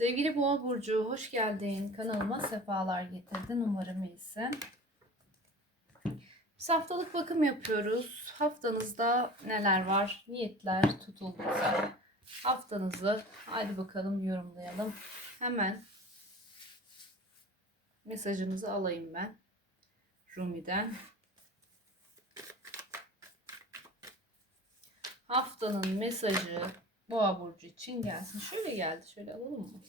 Sevgili Boğa Burcu, hoş geldin. Kanalıma sefalar getirdin. Umarım iyisin. Biz haftalık bakım yapıyoruz. Haftanızda neler var? Niyetler tutulduysa haftanızı hadi bakalım yorumlayalım. Hemen mesajınızı alayım ben. Rumi'den. Haftanın mesajı Boğa burcu için gelsin. Şöyle geldi. Şöyle alalım mı?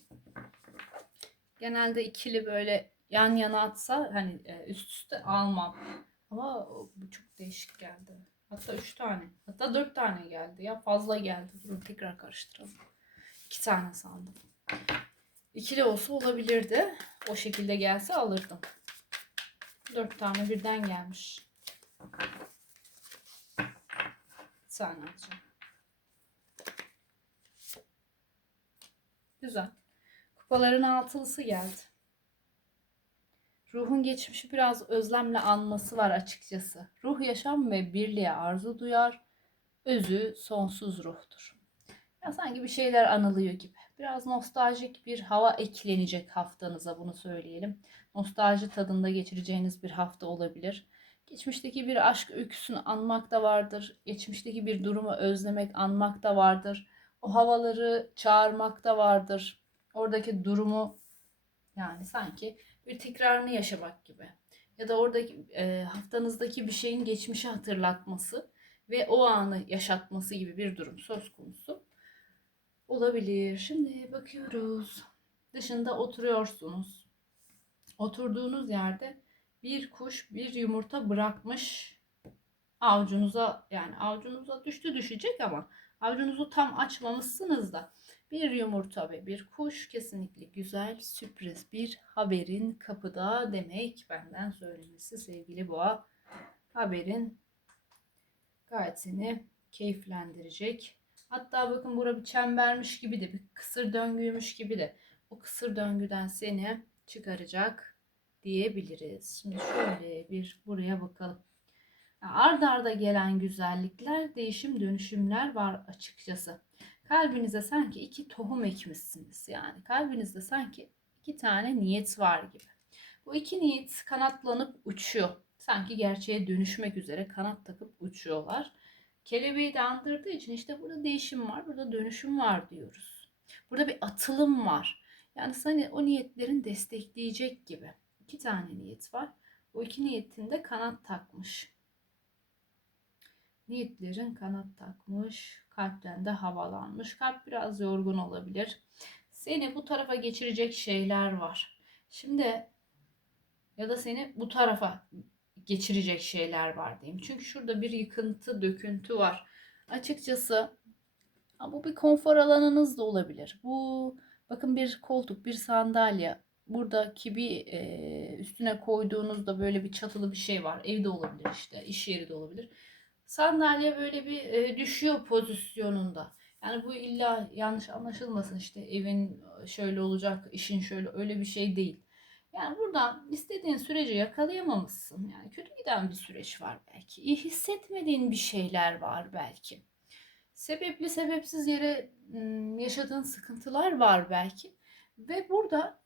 Genelde ikili böyle yan yana atsa hani e, üst üste almam. Ama bu çok değişik geldi. Hatta üç tane. Hatta dört tane geldi. Ya fazla geldi. Durun tekrar karıştıralım. İki tane sandım. İkili olsa olabilirdi. O şekilde gelse alırdım. Dört tane birden gelmiş. Bir tane alacağım. Güzel. Kupaların altılısı geldi. Ruhun geçmişi biraz özlemle anması var açıkçası. Ruh yaşam ve birliğe arzu duyar. Özü sonsuz ruhtur. Ya sanki bir şeyler anılıyor gibi. Biraz nostaljik bir hava eklenecek haftanıza bunu söyleyelim. Nostalji tadında geçireceğiniz bir hafta olabilir. Geçmişteki bir aşk öyküsünü anmak da vardır. Geçmişteki bir durumu özlemek, anmak da vardır. O havaları çağırmak da vardır. Oradaki durumu yani sanki bir tekrarını yaşamak gibi. Ya da oradaki e, haftanızdaki bir şeyin geçmişi hatırlatması ve o anı yaşatması gibi bir durum söz konusu olabilir. Şimdi bakıyoruz. Dışında oturuyorsunuz. Oturduğunuz yerde bir kuş bir yumurta bırakmış avucunuza yani avucunuza düştü düşecek ama avucunuzu tam açmamışsınız da bir yumurta ve bir kuş kesinlikle güzel sürpriz bir haberin kapıda demek benden söylemesi sevgili boğa. Haberin gayet seni keyiflendirecek. Hatta bakın bura bir çembermiş gibi de bir kısır döngüymüş gibi de o kısır döngüden seni çıkaracak diyebiliriz. Şimdi şöyle bir buraya bakalım. Ard arda gelen güzellikler, değişim dönüşümler var açıkçası. Kalbinize sanki iki tohum ekmişsiniz yani. Kalbinizde sanki iki tane niyet var gibi. Bu iki niyet kanatlanıp uçuyor. Sanki gerçeğe dönüşmek üzere kanat takıp uçuyorlar. Kelebeği de andırdığı için işte burada değişim var, burada dönüşüm var diyoruz. Burada bir atılım var. Yani seni o niyetlerin destekleyecek gibi. İki tane niyet var. O iki niyetinde kanat takmış. Niyetlerin kanat takmış, kalpten de havalanmış. Kalp biraz yorgun olabilir. Seni bu tarafa geçirecek şeyler var. Şimdi ya da seni bu tarafa geçirecek şeyler var diyeyim. Çünkü şurada bir yıkıntı, döküntü var. Açıkçası bu bir konfor alanınız da olabilir. Bu bakın bir koltuk, bir sandalye. Buradaki bir e, üstüne koyduğunuzda böyle bir çatılı bir şey var. Evde olabilir işte, iş yeri de olabilir sandalye böyle bir e, düşüyor pozisyonunda. Yani bu illa yanlış anlaşılmasın işte evin şöyle olacak, işin şöyle öyle bir şey değil. Yani buradan istediğin süreci yakalayamamışsın. Yani kötü giden bir süreç var belki. İyi hissetmediğin bir şeyler var belki. Sebepli sebepsiz yere yaşadığın sıkıntılar var belki. Ve burada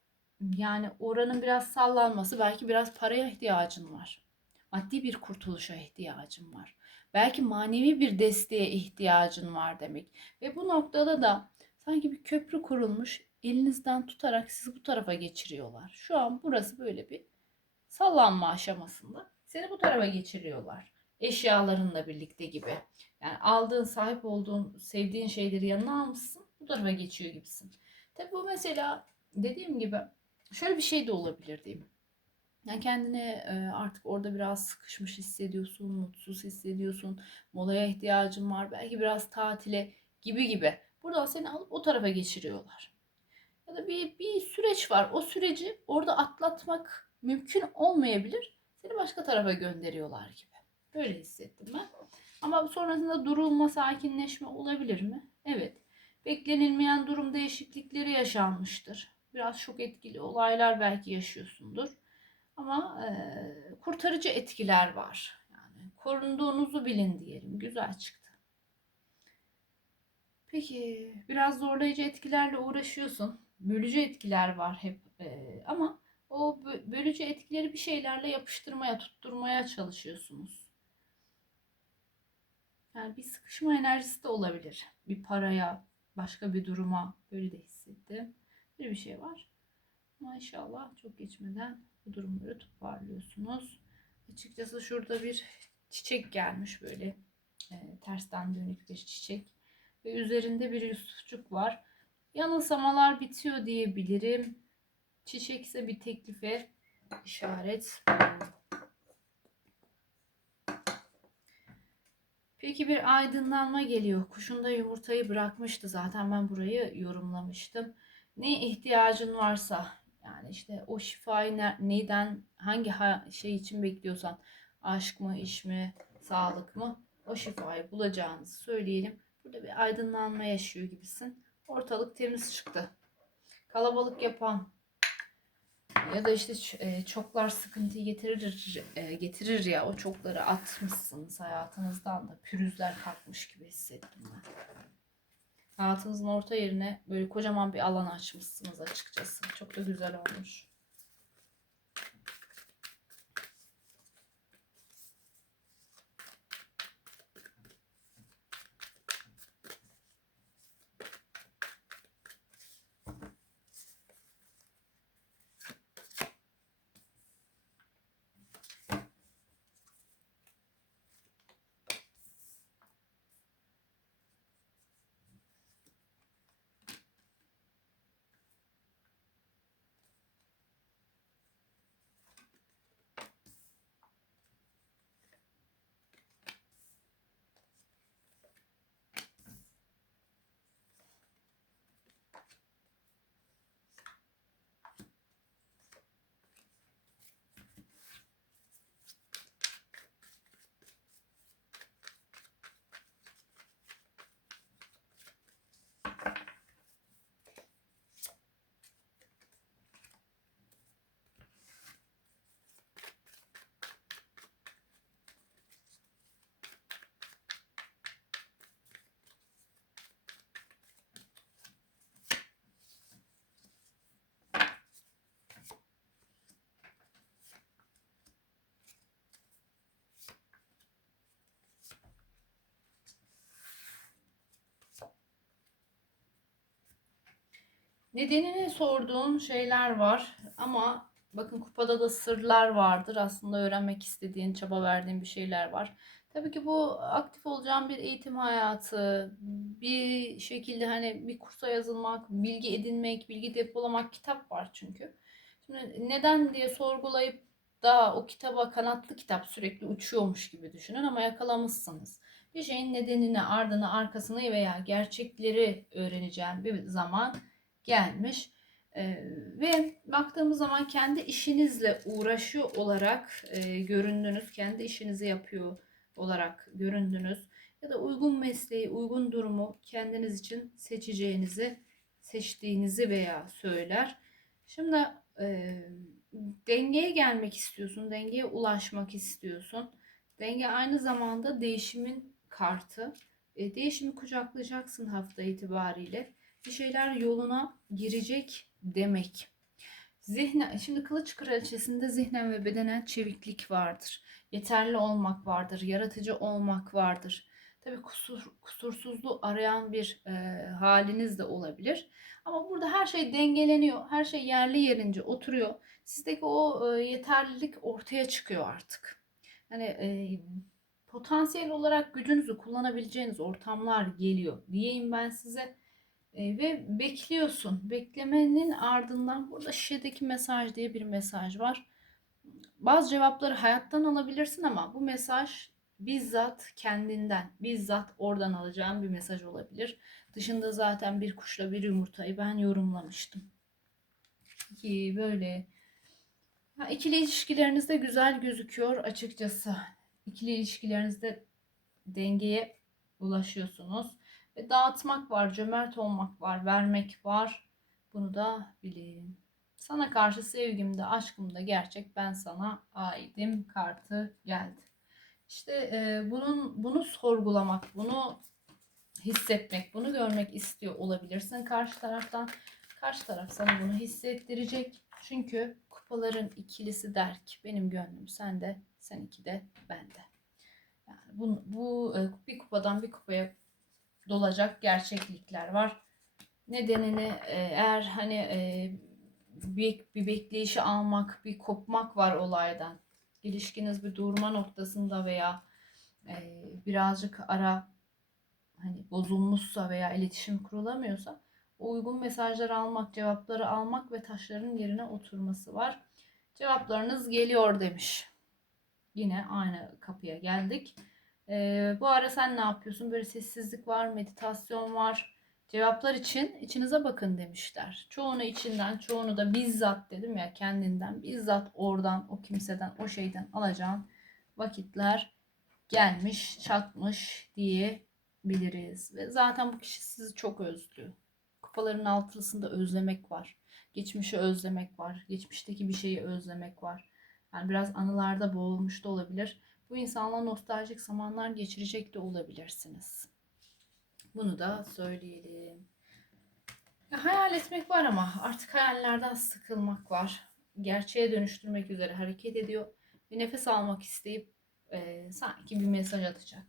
yani oranın biraz sallanması belki biraz paraya ihtiyacın var. Maddi bir kurtuluşa ihtiyacın var. Belki manevi bir desteğe ihtiyacın var demek. Ve bu noktada da sanki bir köprü kurulmuş elinizden tutarak sizi bu tarafa geçiriyorlar. Şu an burası böyle bir sallanma aşamasında. Seni bu tarafa geçiriyorlar. Eşyalarınla birlikte gibi. Yani aldığın, sahip olduğun, sevdiğin şeyleri yanına almışsın. Bu tarafa geçiyor gibisin. Tabi bu mesela dediğim gibi şöyle bir şey de olabilir diyeyim. Yani kendine artık orada biraz sıkışmış hissediyorsun, mutsuz hissediyorsun, molaya ihtiyacın var, belki biraz tatile gibi gibi. Buradan seni alıp o tarafa geçiriyorlar. Ya da bir, bir süreç var. O süreci orada atlatmak mümkün olmayabilir. Seni başka tarafa gönderiyorlar gibi. Böyle hissettim ben. Ama sonrasında durulma, sakinleşme olabilir mi? Evet. Beklenilmeyen durum değişiklikleri yaşanmıştır. Biraz şok etkili olaylar belki yaşıyorsundur. Ama e, kurtarıcı etkiler var. Yani korunduğunuzu bilin diyelim. Güzel çıktı. Peki biraz zorlayıcı etkilerle uğraşıyorsun. bölücü etkiler var hep Ee, ama o bö- bölücü etkileri bir şeylerle yapıştırmaya, tutturmaya çalışıyorsunuz. Yani bir sıkışma enerjisi de olabilir. Bir paraya, başka bir duruma böyle de hissettim. Böyle bir şey var. Ama inşallah çok geçmeden bu durumları toparlıyorsunuz. Açıkçası şurada bir çiçek gelmiş böyle e, tersten dönük bir çiçek ve üzerinde bir yusufçuk var. Yanılsamalar bitiyor diyebilirim. Çiçek ise bir teklife işaret. Peki bir aydınlanma geliyor. Kuşun da yumurtayı bırakmıştı zaten ben burayı yorumlamıştım. Ne ihtiyacın varsa yani işte o şifayı ne- neyden hangi ha- şey için bekliyorsan aşk mı, iş mi, sağlık mı o şifayı bulacağınızı söyleyelim. Burada bir aydınlanma yaşıyor gibisin. Ortalık temiz çıktı. Kalabalık yapan ya da işte e, çoklar sıkıntıyı getirir e, getirir ya o çokları atmışsınız hayatınızdan da pürüzler kalkmış gibi hissettim ben. Hayatınızın orta yerine böyle kocaman bir alan açmışsınız açıkçası. Çok da güzel olmuş. Nedenini sorduğum şeyler var ama bakın kupada da sırlar vardır. Aslında öğrenmek istediğin, çaba verdiğin bir şeyler var. Tabii ki bu aktif olacağın bir eğitim hayatı, bir şekilde hani bir kursa yazılmak, bilgi edinmek, bilgi depolamak kitap var çünkü. Şimdi neden diye sorgulayıp da o kitaba kanatlı kitap sürekli uçuyormuş gibi düşünün ama yakalamışsınız. Bir şeyin nedenini, ardını, arkasını veya gerçekleri öğreneceğin bir zaman gelmiş. Ee, ve baktığımız zaman kendi işinizle uğraşıyor olarak e, göründünüz. Kendi işinizi yapıyor olarak göründünüz. Ya da uygun mesleği, uygun durumu kendiniz için seçeceğinizi, seçtiğinizi veya söyler. Şimdi e, dengeye gelmek istiyorsun, dengeye ulaşmak istiyorsun. Denge aynı zamanda değişimin kartı. E, değişimi kucaklayacaksın hafta itibariyle bir şeyler yoluna girecek demek. Zihne, şimdi kılıç kraliçesinde zihnen ve bedenen çeviklik vardır. Yeterli olmak vardır, yaratıcı olmak vardır. Tabii kusur, kusursuzluğu arayan bir e, haliniz de olabilir. Ama burada her şey dengeleniyor, her şey yerli yerince oturuyor. Sizdeki o e, yeterlilik ortaya çıkıyor artık. Hani e, potansiyel olarak gücünüzü kullanabileceğiniz ortamlar geliyor diyeyim ben size. E, ve bekliyorsun. Beklemenin ardından burada şişedeki mesaj diye bir mesaj var. Bazı cevapları hayattan alabilirsin ama bu mesaj bizzat kendinden, bizzat oradan alacağın bir mesaj olabilir. Dışında zaten bir kuşla bir yumurtayı ben yorumlamıştım. Ki böyle ha, ikili ilişkilerinizde güzel gözüküyor açıkçası. İkili ilişkilerinizde dengeye ulaşıyorsunuz. Ve dağıtmak var, cömert olmak var, vermek var. Bunu da bilin. Sana karşı sevgimde, aşkımda gerçek ben sana aidim kartı geldi. İşte e, bunun bunu sorgulamak, bunu hissetmek, bunu görmek istiyor olabilirsin karşı taraftan. Karşı taraf sana bunu hissettirecek. Çünkü kupaların ikilisi der ki benim gönlüm sende, sen iki de bende. Yani bu, bu e, bir kupadan bir kupaya dolacak gerçeklikler var. Nedenini e, eğer hani e, bir, bir bekleyişi almak, bir kopmak var olaydan. İlişkiniz bir durma noktasında veya e, birazcık ara hani bozulmuşsa veya iletişim kurulamıyorsa uygun mesajları almak, cevapları almak ve taşların yerine oturması var. Cevaplarınız geliyor demiş. Yine aynı kapıya geldik. Ee, bu ara sen ne yapıyorsun? Böyle sessizlik var, meditasyon var. Cevaplar için içinize bakın demişler. Çoğunu içinden, çoğunu da bizzat dedim ya kendinden, bizzat oradan, o kimseden, o şeyden alacağın vakitler gelmiş, çatmış diyebiliriz. Ve zaten bu kişi sizi çok özlüyor. Kupaların altısında özlemek var. Geçmişi özlemek var. Geçmişteki bir şeyi özlemek var. Yani biraz anılarda boğulmuş da olabilir. Bu insanla nostaljik zamanlar geçirecek de olabilirsiniz. Bunu da söyleyelim. Ya, hayal etmek var ama artık hayallerden sıkılmak var. Gerçeğe dönüştürmek üzere hareket ediyor. Bir nefes almak isteyip e, sanki bir mesaj atacak.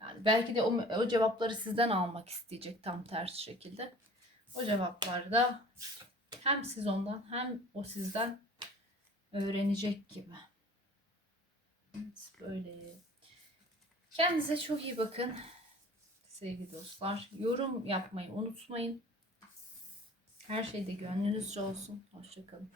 Yani belki de o, o cevapları sizden almak isteyecek tam tersi şekilde. O cevapları da hem siz ondan hem o sizden öğrenecek gibi. Böyle. Kendinize çok iyi bakın. Sevgili dostlar. Yorum yapmayı unutmayın. Her şeyde gönlünüzce olsun. Hoşçakalın.